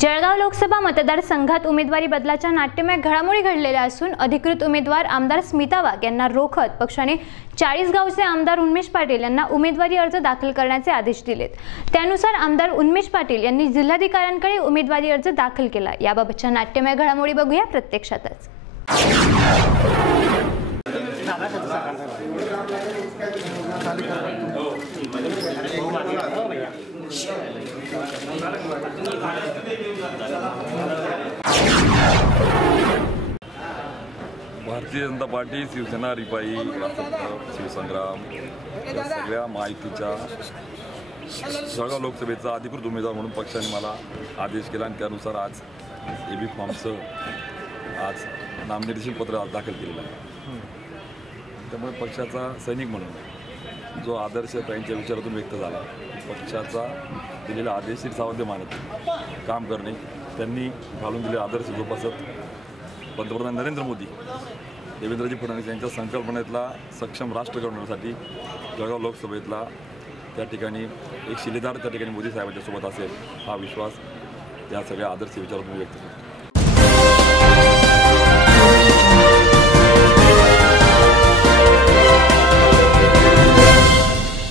जळगाव लोकसभा मतदारसंघात उमेदवारी बदलाच्या नाट्यमय घडामोडी घडलेल्या असून अधिकृत उमेदवार आमदार स्मिता वाघ यांना रोखत पक्षाने 40 गावचे आमदार उन्मेष पाटील यांना उमेदवारी अर्ज दाखल करण्याचे आदेश दिलेत। त्यानुसार आमदार उन्मेष पाटील यांनी जिल्हाधिकाऱ्यांकडे उमेदवारी अर्ज दाखल केला। याबाबतच्या नाट्यमय घडामोडी बघूया प्रत्यक्षातच। भारतीय जनता पार्टी, शिवसेना, रिपाई, शिवसंग्राम या सगळ्या माहितीच्या जळगाव लोकसभेचा अधिकृत उमेदवार म्हणून पक्षाने मला आदेश केला आणि त्यानुसार आज एबी फॉर्मचं आज नामनिर्देशन पत्र दाखल केलेलं आहे। त्यामुळे पक्षाचा सैनिक म्हणून जो आदर्श त्यांच्या विचारातून व्यक्त झाला, पक्षाचा दिलेला आदेश सावध्य मानत काम करणे, त्यांनी घालून दिलेले आदर्श जोपासत पंतप्रधान नरेंद्र मोदी, देवेंद्रजी फडणवीस यांच्या संकल्पनेतला सक्षम राष्ट्र घडवण्यासाठी जळगाव लोकसभेतला त्या ठिकाणी एक शिलेदार त्या ठिकाणी मोदी साहेबांच्या सोबत असेल हा विश्वास या सगळ्या आदर्श विचारातून व्यक्त करतो।